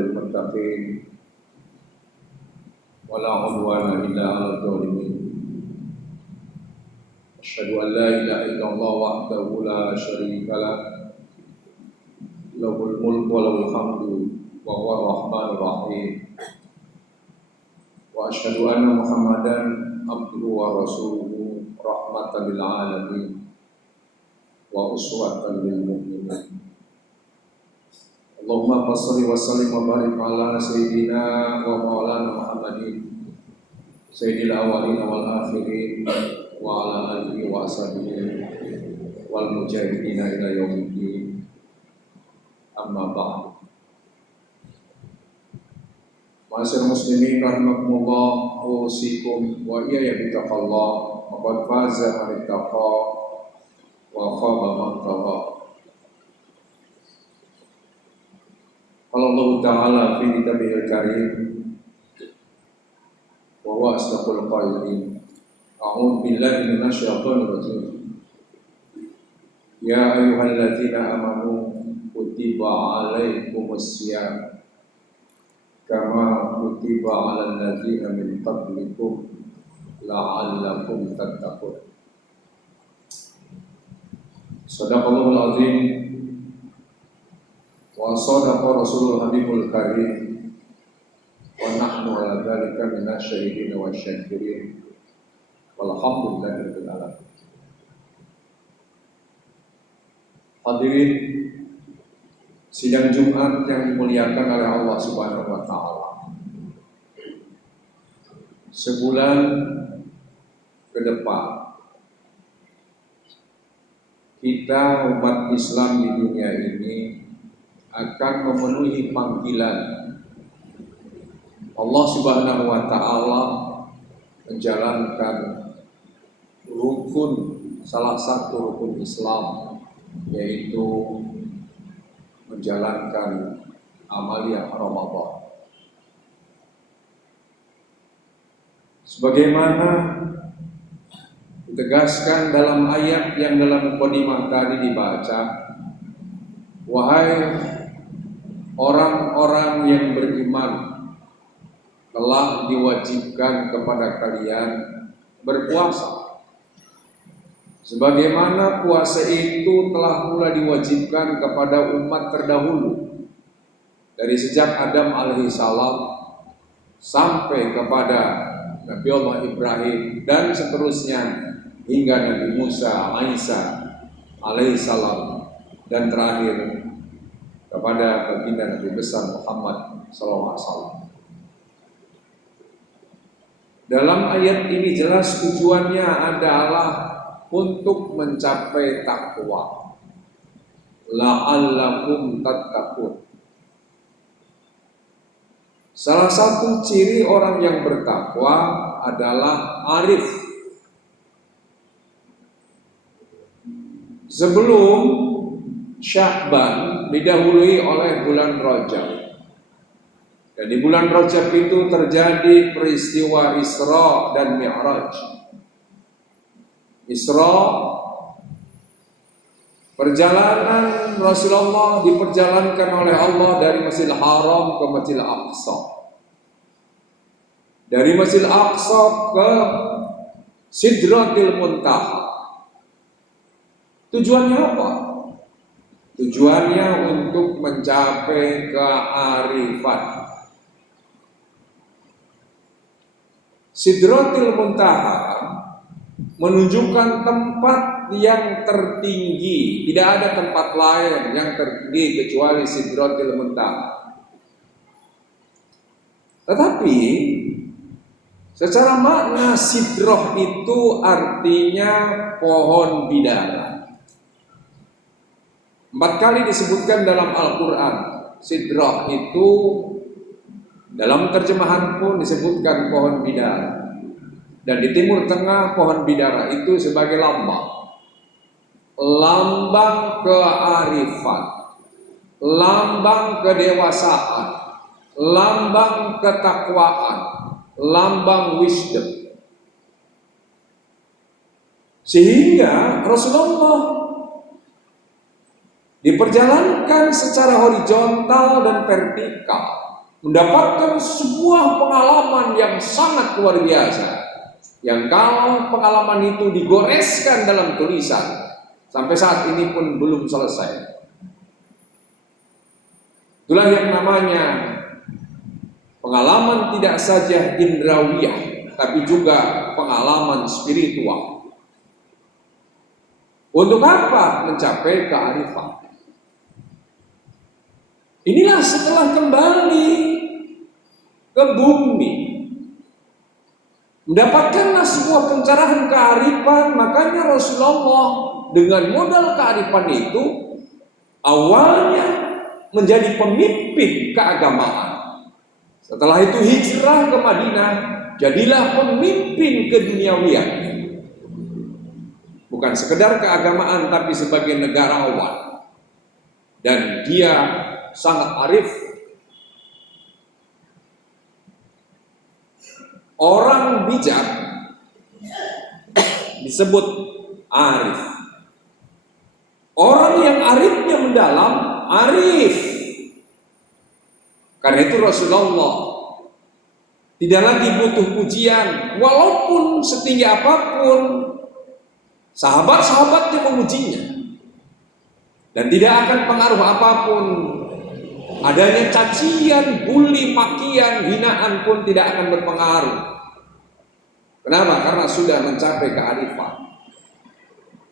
للمتقين ولا عدوان إلا على الظالمين أشهد أن لا إله إلا الله وحده لا شريك له له الملك وله الحمد وهو الرحمن الرحيم وأشهد أن محمدا عبده ورسوله رحمة للعالمين وأسوة للمؤمنين اللهم صل وسلم وبارك على سيدنا ومولانا محمد سيد الأولين والآخرين وعلى آله وصحبه والمجاهدين إلى يوم الدين أما بعد Ma'asyiral muslimin rahimakumullah, usikum wa iyaya bittaqallah, faqad faza man ittaqa wa khaba man tagha. Qala Allah Ta'ala fi kitabihil karim wa huwa asdaqul qailin. A'udzu billahi minasy syaithanir rajim. Ya ayyuhalladzina amanu kutiba 'alaikumus syiyam kama kutiba 'alal ladzina min qablikum la'allakum tattaqun. Shadaqallahul azim wa shadaqa rasulul habibul karim wa nahnu 'ala dzalika minasyahidin wa syakirin walhamdulillahi rabbil alamin. Hadirin sidang Jumat yang dimuliakan oleh Allah Subhanahu wa taala. Sebulan ke depan kita umat Islam di dunia ini akan memenuhi panggilan Allah Subhanahu wa taala menjalankan salah satu rukun Islam, yaitu menjalankan amaliyah Ramadan. Sebagaimana ditegaskan dalam ayat yang dalam mukadimah tadi dibaca, wahai orang-orang yang beriman, telah diwajibkan kepada kalian berpuasa sebagaimana puasa itu telah pula diwajibkan kepada umat terdahulu dari sejak Adam alaihissalam sampai kepada Nabi Allah Ibrahim dan seterusnya hingga Nabi Musa alaihissalam dan terakhir kepada baginda Nabi besar Muhammad SAW. Dalam ayat ini jelas tujuannya adalah untuk mencapai takwa. La'allakum tattaqun. Salah satu ciri orang yang bertakwa adalah arif. Sebelum Sya'ban didahului oleh bulan Rajab. Dan di bulan Rajab itu terjadi peristiwa Isra dan Mi'raj. Isra, perjalanan Rasulullah diperjalankan oleh Allah dari Masjidil Haram ke Masjidil Aqsa. Dari Masjidil Aqsa ke Sidratil Muntaha. Tujuannya apa? Tujuannya untuk mencapai kearifan. Sidratil Muntaha menunjukkan tempat yang tertinggi. Tidak ada tempat lain yang tertinggi kecuali Sidratil Muntaha. Tetapi secara makna Sidrah itu artinya pohon bidara. 4 kali disebutkan dalam Al-Quran. Sidrah itu dalam terjemahan pun disebutkan pohon bidara. Dan di Timur Tengah pohon bidara itu sebagai lambang kearifan, lambang kedewasaan, lambang ketakwaan, lambang wisdom. Sehingga Rasulullah diperjalankan secara horizontal dan vertikal mendapatkan sebuah pengalaman yang sangat luar biasa, yang kalau pengalaman itu digoreskan dalam tulisan sampai saat ini pun belum selesai. Itulah yang namanya pengalaman tidak saja indrawiyah, tapi juga pengalaman spiritual. Untuk apa? Mencapai kearifan. Inilah setelah kembali ke bumi, mendapatkanlah sebuah pencerahan kearifan. Makanya Rasulullah dengan modal kearifan itu awalnya menjadi pemimpin keagamaan. Setelah itu hijrah ke Madinah, jadilah pemimpin keduniawian. Bukan sekedar keagamaan, tapi sebagai negarawan. Dan dia sangat arif. Orang bijak disebut arif. Orang yang arifnya mendalam, arif. Karena itu Rasulullah tidak lagi butuh pujian, walaupun setinggi apapun sahabat-sahabatnya memujinya, dan tidak akan pengaruh apapun. Adanya cacian, buli, makian, hinaan pun tidak akan berpengaruh. Kenapa? Karena sudah mencapai kearifan.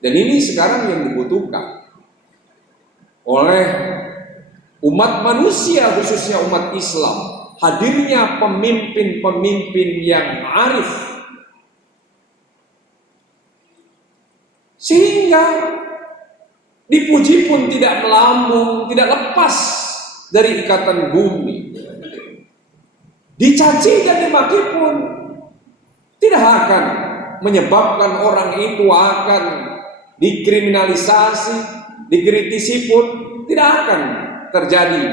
Dan ini sekarang yang dibutuhkan oleh umat manusia, khususnya umat Islam. Hadirnya pemimpin-pemimpin yang arif, sehingga dipuji pun tidak melambung, tidak lepas dari ikatan bumi. Dicaci dan dimaki pun tidak akan menyebabkan orang itu akan dikriminalisasi, dikritisi pun tidak akan terjadi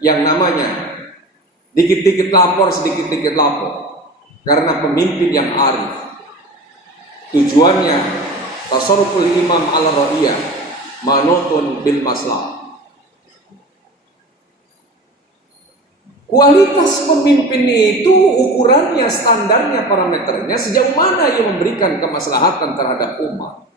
yang namanya dikit-dikit lapor, sedikit-dikit lapor. Karena pemimpin yang arif, tujuannya tasarruful imam ala ra'iyah manutun bil maslah. Kualitas pemimpin itu ukurannya, standarnya, parameternya sejauh mana ia memberikan kemaslahatan terhadap umat.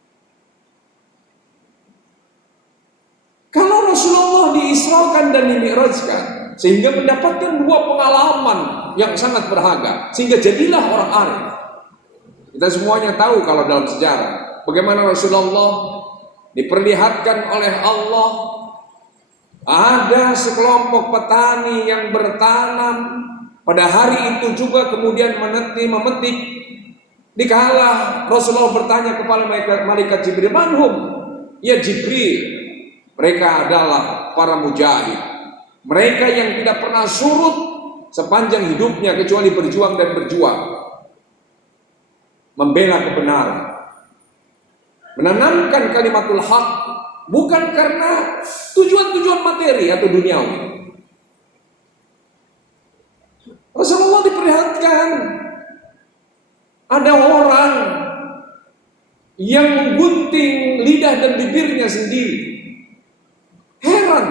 Kalau Rasulullah diisrakan dan dimi'rajkan sehingga mendapatkan dua pengalaman yang sangat berharga, sehingga jadilah orang arif. Kita semuanya tahu kalau dalam sejarah bagaimana Rasulullah diperlihatkan oleh Allah. Ada sekelompok petani yang bertanam pada hari itu juga, kemudian memetik. Dikala Rasulullah bertanya kepada malaikat Jibril, "Manhum?" "Ya Jibril, mereka adalah para mujahid. Mereka yang tidak pernah surut sepanjang hidupnya kecuali berjuang dan berjuang, membela kebenaran, menanamkan kalimatul haq, bukan karena tujuan-tujuan materi atau duniawi." Rasulullah diperlihatkan ada orang yang menggunting lidah dan bibirnya sendiri. Heran,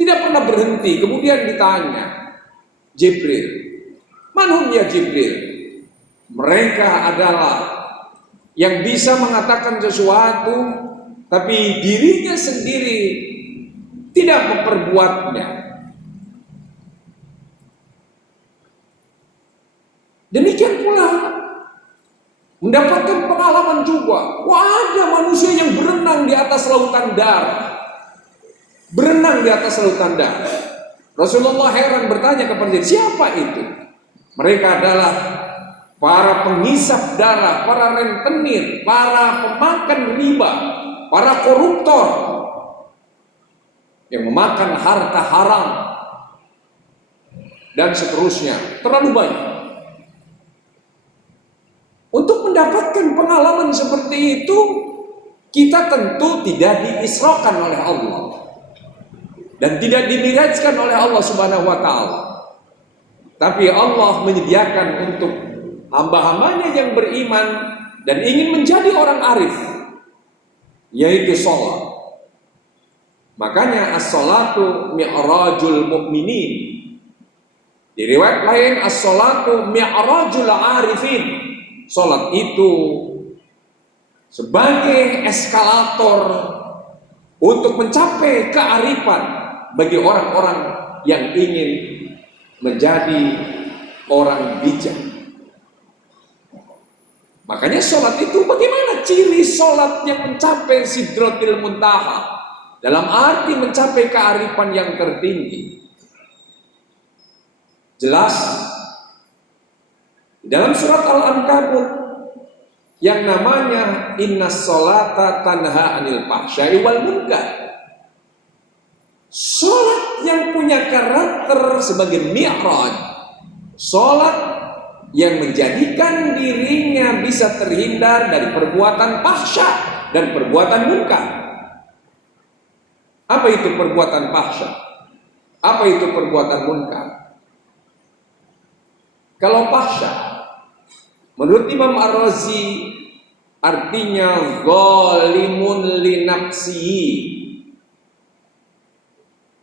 tidak pernah berhenti. Kemudian ditanya, "Jibril, manhum ya Jibril?" "Mereka adalah yang bisa mengatakan sesuatu tapi dirinya sendiri tidak memperbuatnya." Demikian pula mendapatkan pengalaman juga. Wah, ada manusia yang berenang di atas lautan darah. Berenang di atas lautan darah. Rasulullah heran bertanya kepada dia, "Siapa itu?" "Mereka adalah para penghisap darah, para rentenir, para pemakan riba, para koruptor yang memakan harta haram, dan seterusnya." Terlalu banyak. Untuk mendapatkan pengalaman seperti itu, kita tentu tidak diisrakan oleh Allah dan tidak dimirajkan oleh Allah Subhanahu wa ta'ala. Tapi Allah menyediakan untuk hamba-hambanya yang beriman dan ingin menjadi orang arif, yaitu sholat. Makanya as-sholatu mi'rajul mu'minin. Di riwayat lain, as-sholatu mi'rajul arifin. Salat itu sebagai eskalator untuk mencapai kearifan bagi orang-orang yang ingin menjadi orang bijak. Makanya sholat itu bagaimana ciri sholat yang mencapai sidratil muntaha, dalam arti mencapai kearifan yang tertinggi. Jelas dalam surat Al-Ankabut yang namanya innas sholata tanha anil fahsya'i wal munkar. Sholat yang punya karakter sebagai mi'raj, sholat yang menjadikan dirinya bisa terhindar dari perbuatan fahsya dan perbuatan munkar. Apa itu perbuatan fahsya? Apa itu perbuatan munkar? Kalau fahsya, menurut Imam Ar-Razi, artinya zalimun li nafsihi,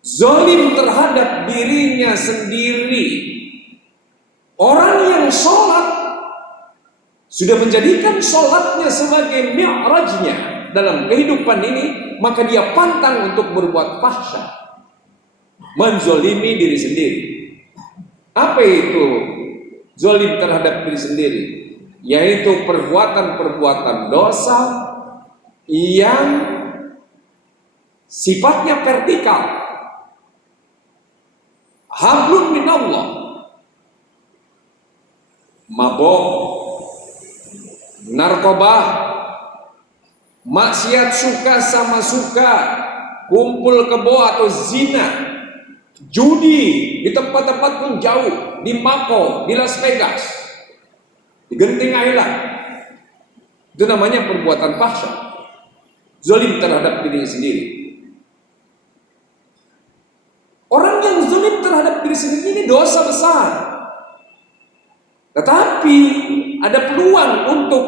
zalim terhadap dirinya sendiri. Orang yang sholat sudah menjadikan sholatnya sebagai mi'rajnya dalam kehidupan ini, maka dia pantang untuk berbuat fahsya, menzolimi diri sendiri. Apa itu zolim terhadap diri sendiri? Yaitu perbuatan-perbuatan dosa yang sifatnya vertikal, hablum minallah, mabok, narkoba, maksiat suka sama suka, kumpul kebo atau zina, judi di tempat-tempat pun jauh, di Mako, di Las Vegas, di Genting Island. Itu namanya perbuatan fahsya, zalim terhadap diri sendiri. Orang yang zalim terhadap diri sendiri ini dosa besar. Tetapi ada peluang untuk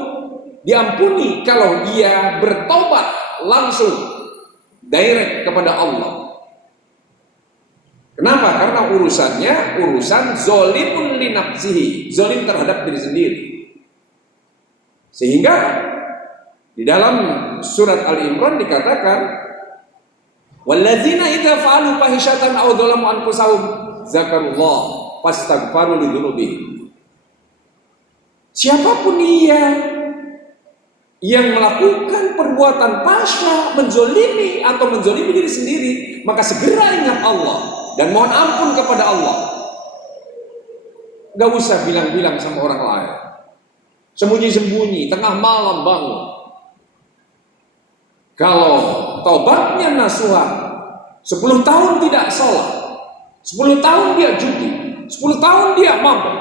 diampuni kalau ia bertobat langsung direct kepada Allah. Kenapa? Karena urusannya urusan zolimun li nafsihi, zolim terhadap diri sendiri. Sehingga di dalam surat Al-Imran dikatakan, walladzina idza fa'alu fahishatan aw dzalamu anfusahum zakarullah fastaghfaru lidzunubihim. Siapapun dia yang melakukan perbuatan fahsya, menzolimi atau menzolimi diri sendiri, maka segera ingat Allah dan mohon ampun kepada Allah. Gak usah bilang-bilang sama orang lain, sembunyi-sembunyi, tengah malam bangun. Kalau taubatnya nasuha, 10 tahun tidak sholat, 10 tahun dia judi, 10 tahun dia mabuk,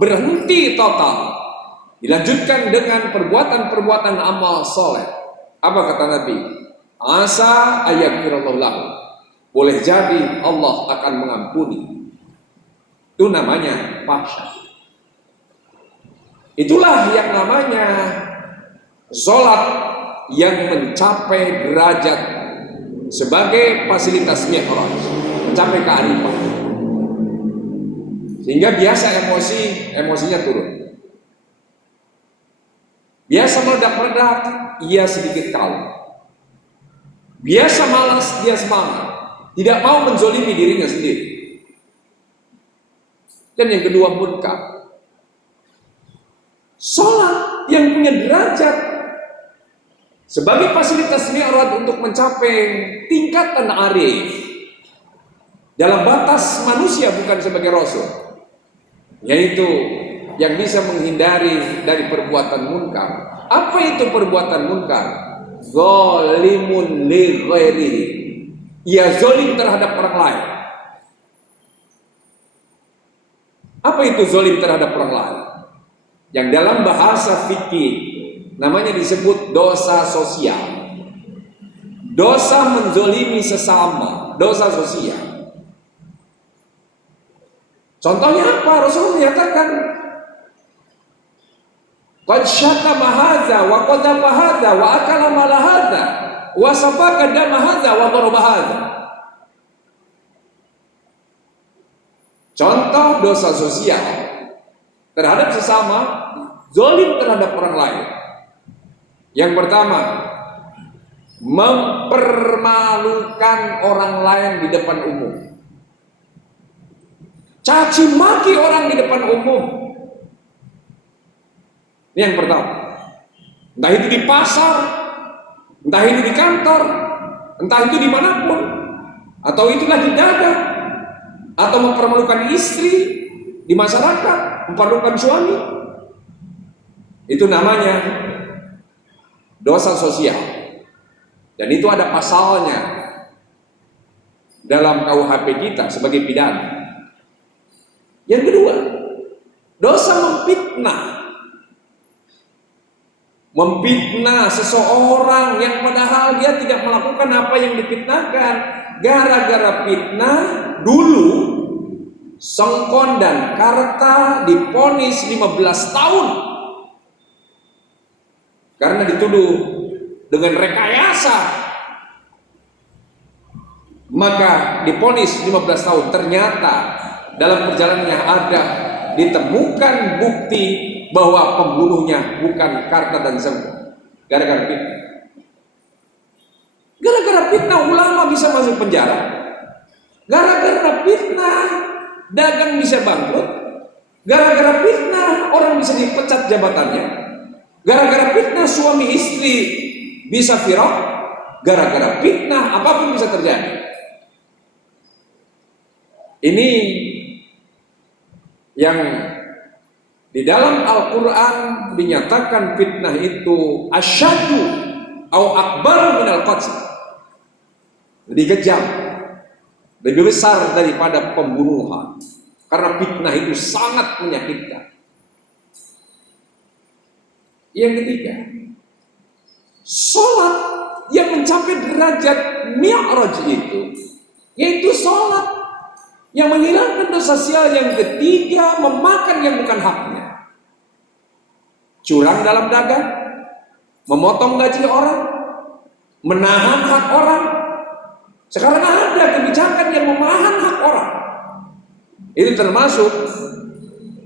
berhenti total, dilanjutkan dengan perbuatan-perbuatan amal soleh. Apa kata Nabi? Asa ayaghfirallahu lahu. Boleh jadi Allah akan mengampuni. Itu namanya fahsya. Itulah yang namanya sholat yang mencapai derajat sebagai fasilitas mi'raj, mencapai kearifan. Sehingga biasa emosinya turun. Biasa meledak-meledak, ia sedikit kalem. Biasa malas, dia semangat. Tidak mau menzolimi dirinya sendiri. Dan yang kedua, munkar. Sholat yang punya derajat sebagai fasilitas mi'raj untuk mencapai tingkatan arif dalam batas manusia, bukan sebagai rasul, yaitu yang bisa menghindari dari perbuatan munkar. Apa itu perbuatan munkar? Zalimun li ghairihi. Ia zalim terhadap orang lain. Apa itu zalim terhadap orang lain? Yang dalam bahasa fikih namanya disebut dosa sosial. Dosa menzolimi sesama, dosa sosial. Contohnya apa? Rasul menyatakan, qad syatama hadza wa qadhafa hadza wa akala mala hadza wa safaka dama hadza wa daraba hadza. Contoh dosa sosial terhadap sesama, zalim terhadap orang lain. Yang pertama, mempermalukan orang lain di depan umum. Caci maki orang di depan umum. Ini yang pertama. Entah itu di pasar, entah itu di kantor, entah itu dimanapun, atau itu lagi dagang, atau mempermalukan istri di masyarakat, mempermalukan suami. Itu namanya dosa sosial. Dan itu ada pasalnya dalam KUHP kita sebagai pidana. Yang kedua, dosa memfitnah. Memfitnah seseorang yang padahal dia tidak melakukan apa yang difitnahkan. Gara-gara fitnah, dulu Songkon dan Karta divonis 15 tahun karena dituduh dengan rekayasa, maka divonis 15 tahun. Ternyata dalam perjalanannya ada ditemukan bukti bahwa pembunuhnya bukan Karta dan Songkon. Gara-gara fitnah. Gara-gara fitnah ulama bisa masuk penjara. Gara-gara fitnah dagang bisa bangkrut. Gara-gara fitnah orang bisa dipecat jabatannya. Gara-gara fitnah suami istri bisa viral. Gara-gara fitnah apapun bisa terjadi. Ini yang di dalam Al-Quran dinyatakan fitnah itu asyaddu au akbar minal qatl, lebih kejam, lebih besar daripada pembunuhan, karena fitnah itu sangat menyakitkan. Yang ketiga, sholat yang mencapai derajat mi'raj itu, yaitu sholat yang menghilangkan dosa sosial. Yang ketiga, memakan yang bukan haknya, curang dalam dagang, memotong gaji orang, menahan hak orang. Sekarang ada kebijakan yang menahan hak orang. Itu termasuk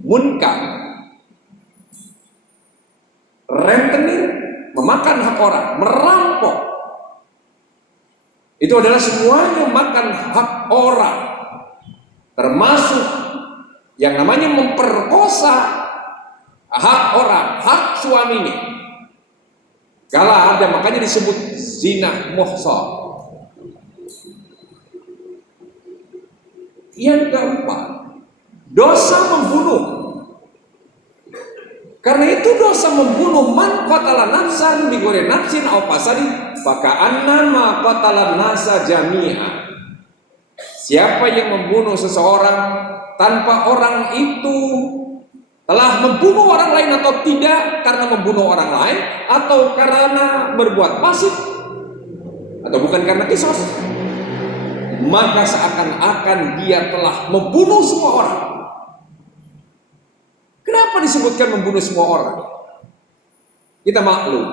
munkar, rentenir, memakan hak orang, merampok. Itu adalah semuanya makan hak orang. Termasuk yang namanya memperkosa hak orang, hak suaminya. Kalau ada, makanya disebut zina muhsan. Yang keempat, dosa membunuh. Karena itu dosa membunuh, man qatala nafsan bi ghairi nafsin aw fasadin faka'anna ma qatala nasa jami'a. Siapa yang membunuh seseorang tanpa orang itu telah membunuh orang lain atau tidak karena membunuh orang lain, atau karena berbuat pasif, atau bukan karena kisos, maka seakan-akan dia telah membunuh semua orang. Kenapa disebutkan membunuh semua orang? Kita maklum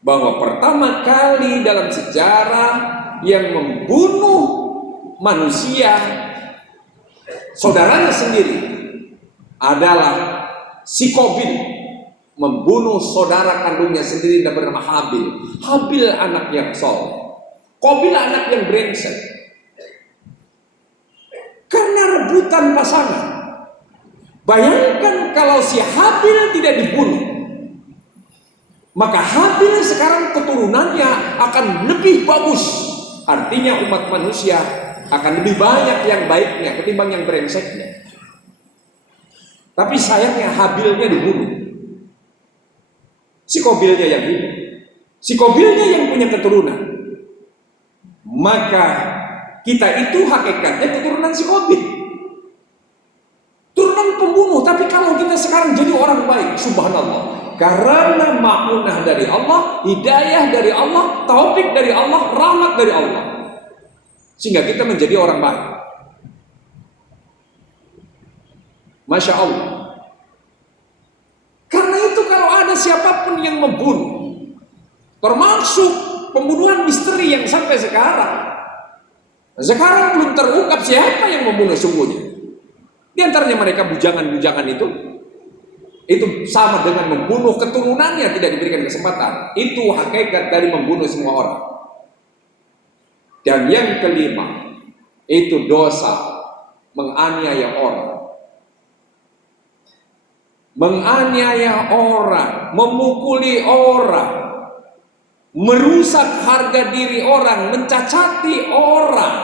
bahwa pertama kali dalam sejarah yang membunuh manusia saudaranya sendiri adalah si Qabil, membunuh saudara kandungnya sendiri yang bernama Habil. Habil anak yang soleh, Qabil anak yang brengsek. Karena rebutan pasangan. Bayangkan kalau si Habil tidak dibunuh, maka Habil sekarang keturunannya akan lebih bagus. Artinya umat manusia akan lebih banyak yang baiknya ketimbang yang brengseknya. Tapi sayangnya Habilnya dibunuh, si Qabilnya yang hidup, si Qabilnya yang punya keturunan. Maka kita itu hakikatnya keturunan si Qabil, turunan pembunuh. Tapi kalau kita sekarang jadi orang baik, subhanallah, karena ma'unah dari Allah, hidayah dari Allah, taufik dari Allah, rahmat dari Allah, sehingga kita menjadi orang baik. Masya Allah. Karena itu kalau ada siapapun yang membunuh, termasuk pembunuhan misteri yang sampai sekarang belum terungkap siapa yang membunuh sungguhnya. Di antaranya mereka bujangan-bujangan itu sama dengan membunuh keturunannya, tidak diberikan kesempatan. Itu hakikat dari membunuh semua orang. Dan yang kelima, itu dosa menganiaya orang. Menganiaya orang, memukuli orang, merusak harga diri orang, mencacati orang,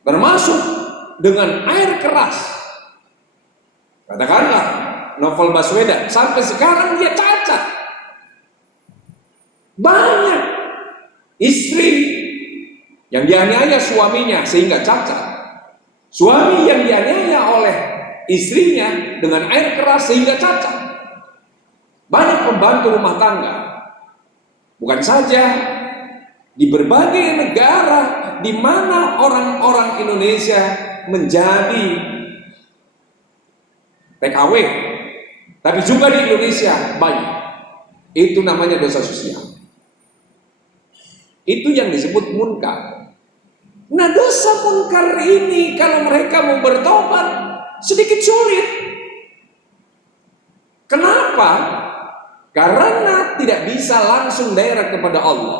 termasuk dengan air keras. Katakanlah Novel Baswedan sampai sekarang dia cacat. Banyak istri yang dianiaya suaminya sehingga cacat, suami yang dianiaya oleh istrinya dengan air keras sehingga cacat. Banyak pembantu rumah tangga, bukan saja di berbagai negara di mana orang-orang Indonesia menjadi TKW, tapi juga di Indonesia banyak. Itu namanya dosa sosial. Itu yang disebut munkar. Nah, dosa munkar ini kalau mereka mau bertobat sedikit sulit. Kenapa? Karena tidak bisa langsung direct kepada Allah.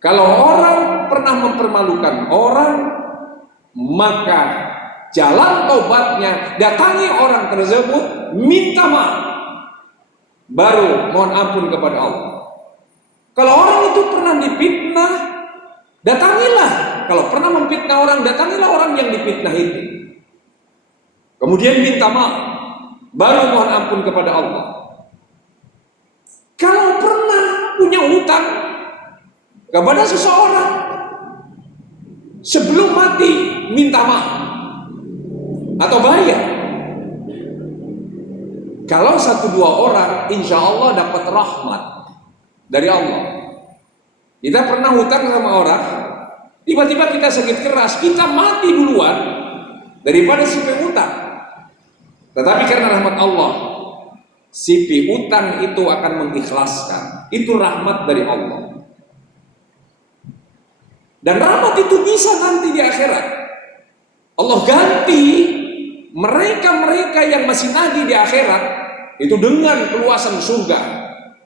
Kalau orang pernah mempermalukan orang, maka jalan taubatnya datangi orang tersebut, minta maaf, baru mohon ampun kepada Allah. Kalau orang itu pernah difitnah, datangilah. Kalau pernah memfitnah orang, datangilah orang yang difitnah itu. Kemudian minta maaf, baru mohon ampun kepada Allah. Kalau pernah punya hutang kepada seseorang, sebelum mati minta maaf atau bayar. Kalau 1-2 orang, insya Allah dapat rahmat dari Allah. Kita pernah hutang sama orang, tiba-tiba kita sakit keras, kita mati duluan daripada si piutang. Tetapi karena rahmat Allah, si piutang itu akan mengikhlaskan. Itu rahmat dari Allah. Dan rahmat itu bisa nanti di akhirat Allah ganti mereka-mereka yang masih nagih di akhirat itu dengan keluasan surga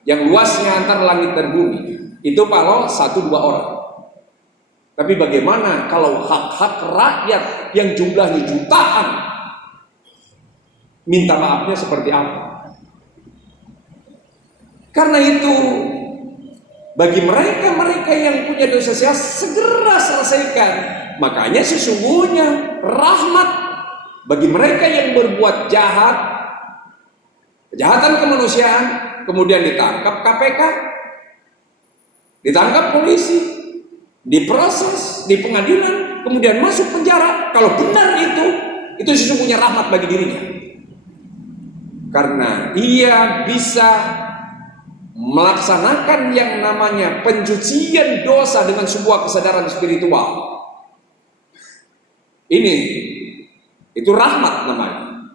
yang luasnya antara langit dan bumi. Itu kalau 1-2 orang. Tapi bagaimana kalau hak-hak rakyat yang jumlahnya jutaan? Minta maafnya seperti apa? Karena itu, bagi mereka-mereka yang punya dosa segera selesaikan. Makanya sesungguhnya rahmat bagi mereka yang berbuat jahat, kejahatan kemanusiaan, kemudian ditangkap KPK, ditangkap polisi, diproses di pengadilan, kemudian masuk penjara. Kalau benar itu sesungguhnya rahmat bagi dirinya. Karena ia bisa melaksanakan yang namanya pencucian dosa dengan sebuah kesadaran spiritual. Itu rahmat namanya.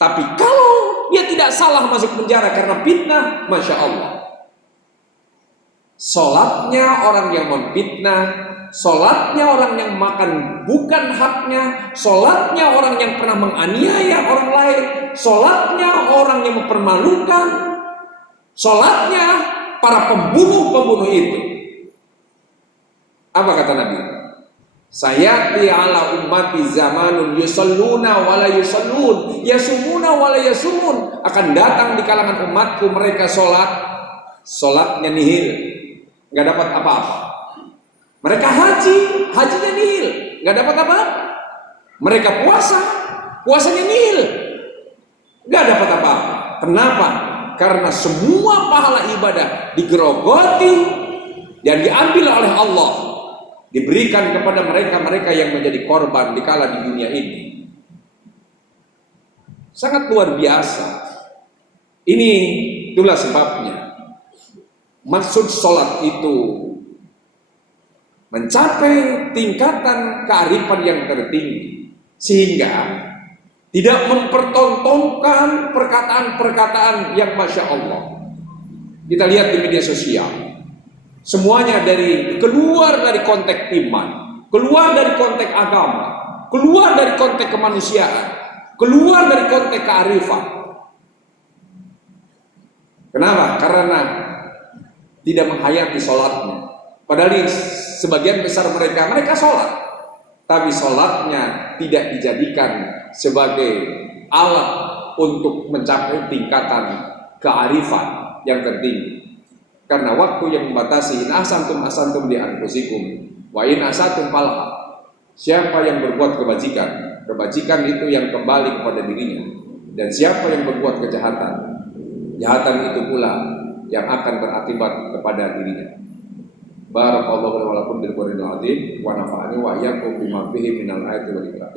Tapi kalau dia tidak salah masuk penjara karena fitnah, Masya Allah, sholatnya orang yang memfitnah, sholatnya orang yang makan bukan haknya, sholatnya orang yang pernah menganiaya orang lain, sholatnya orang yang mempermalukan, sholatnya para pembunuh-pembunuh itu. Apa kata Nabi? Sayati ala ummati zamanun yusalluna wala yusallun, yasumuna wala yasumun. Akan datang di kalangan umatku mereka sholatnya nihil, nggak dapat apa-apa. Mereka hajinya nihil, nggak dapat apa-apa. Mereka puasanya nihil, nggak dapat apa-apa. Kenapa? Karena semua pahala ibadah digerogoti dan diambil oleh Allah, diberikan kepada mereka-mereka yang menjadi korban dikala di dunia ini. Sangat luar biasa. Itulah sebabnya maksud sholat itu mencapai tingkatan kearifan yang tertinggi, sehingga tidak mempertontonkan perkataan-perkataan yang Masya Allah. Kita lihat di media sosial, semuanya keluar dari konteks iman, keluar dari konteks agama, keluar dari konteks kemanusiaan, keluar dari konteks kearifan. Kenapa? Karena tidak menghayati sholatnya. Padahal sebagian besar mereka sholat, tapi sholatnya tidak dijadikan sebagai alat untuk mencapai tingkatan kearifan yang tertinggi. Karena waktu yang membatasi, in asantum di anfusikum wa in asatum falha. Siapa yang berbuat kebajikan, kebajikan itu yang kembali kepada dirinya. Dan siapa yang berbuat kejahatan, kejahatan itu pula yang akan berakibat kepada dirinya. Barakallahu wa lakum bil Qur'anil azim wa nafa'ani wa iyyakum bima fihi minal ayati wal hikmah.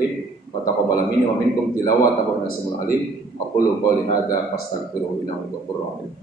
Wa taqabbala minni wa minkum tilawatahu wa nasimul alim. Aqulu qouli hadza fastaghfiruhu innahu ghafurur rahim.